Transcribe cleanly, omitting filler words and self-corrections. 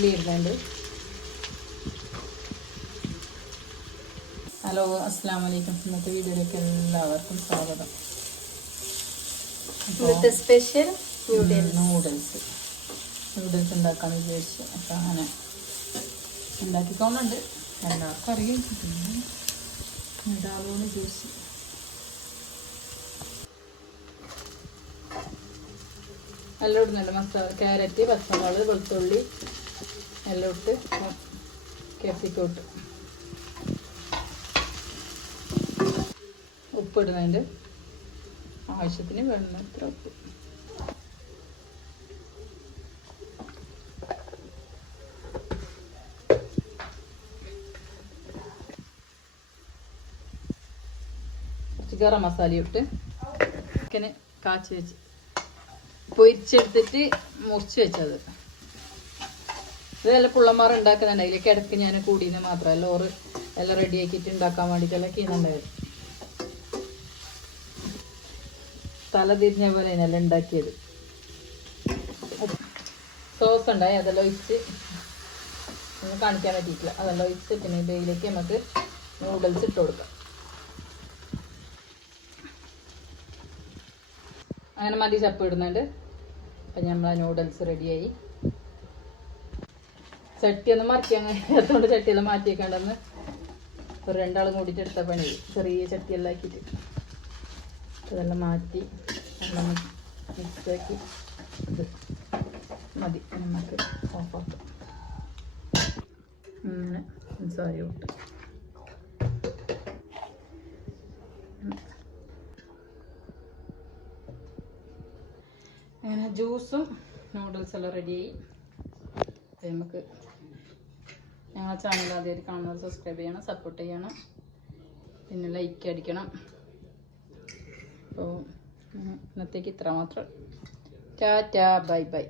ഇഡ്ഡലി ഇടുന്നുണ്ട്. ഹലോ, അസ്സലാമു അലൈക്കും. ഇന്നത്തെ വീഡിയോയിലേക്ക് എല്ലാവർക്കും സ്വാഗതം. ഇന്നത്തെ സ്പെഷ്യൽ നൂഡിൽസ് ഉണ്ടാക്കാന്ന് വിചാരിച്ചു. അപ്പം അങ്ങനെ ഉണ്ടാക്കിക്കൊണ്ടുണ്ട്. എല്ലാവർക്കും അറിയാം. ഇടാമോന്ന് ചോദിച്ചു. എല്ലാം ഇടുന്നുണ്ട്. മസാല, ക്യാരറ്റ്, പച്ചമുളക്, വെളുത്തുള്ളി എല്ലാം ഇട്ട് ക്യാപ്സിക്കം ഇട്ട് ഉപ്പ് ഇടുന്നുണ്ട്. ആവശ്യത്തിന് വെള്ളം എത്ര ഉപ്പ്. കുറച്ച് ഗരം മസാല ഇട്ട് ചിക്കന് കാച്ചി വെച്ച് പൊരിച്ചെടുത്തിട്ട് മുറിച്ച് വെച്ചത്. ഇത് എല്ലാം പിള്ളമാർ ഉണ്ടാക്കുന്നുണ്ട്. അതിലേക്ക് ഇടയ്ക്ക് ഞാൻ കൂടിയെന്ന് മാത്രമല്ല, ഓറ് എല്ലാം റെഡി ആക്കിയിട്ട് ഉണ്ടാക്കാൻ വേണ്ടിയിട്ടെല്ലാം ചെയ്യുന്നുണ്ടായിരുന്നു. തല തിരിഞ്ഞ പോലെ അതിനെല്ലാം ഉണ്ടാക്കിയത്. സോസ് ഉണ്ടായി, അതെല്ലാം ഒഴിച്ച് ഒന്നും കാണിക്കാൻ പറ്റിയിട്ടില്ല. അതെല്ലാം ഒഴിച്ച് പിന്നെ ഇതിലേക്ക് നമുക്ക് നൂഡിൽസ് ഇട്ട് കൊടുക്കാം. അങ്ങനെ മതി ചപ്പ് ഇടുന്നുണ്ട്. അപ്പം നമ്മളെ നൂഡിൽസ് റെഡിയായി. ചട്ടിയൊന്നും മറിക്കാൻ കഴിയാത്തതുകൊണ്ട് ചട്ടിയെല്ലാം മാറ്റി വെക്കേണ്ടെന്ന് ഒരു രണ്ടാളും കൂടിയിട്ട് എടുത്ത പണി. ചെറിയ ചട്ടിയെല്ലാം ആക്കിയിട്ട് അതെല്ലാം മാറ്റി എല്ലാം മിക്സാക്കി ഇത് മതി. നമുക്ക് ഓഫാക്കാം. അങ്ങനെ സാരി ഇട്ട് അങ്ങനെ ജ്യൂസും നൂഡിൽസ് എല്ലാം റെഡിയായി. നമുക്ക് ഞങ്ങളുടെ ചാനൽ ആദ്യമായിട്ട് കാണുന്നത് സബ്സ്ക്രൈബ് ചെയ്യണം, സപ്പോർട്ട് ചെയ്യണം, പിന്നെ ലൈക്ക് അടിക്കണം. അപ്പോൾ ഇന്നത്തേക്ക് ഇത്ര മാത്രം. Tata, bye bye.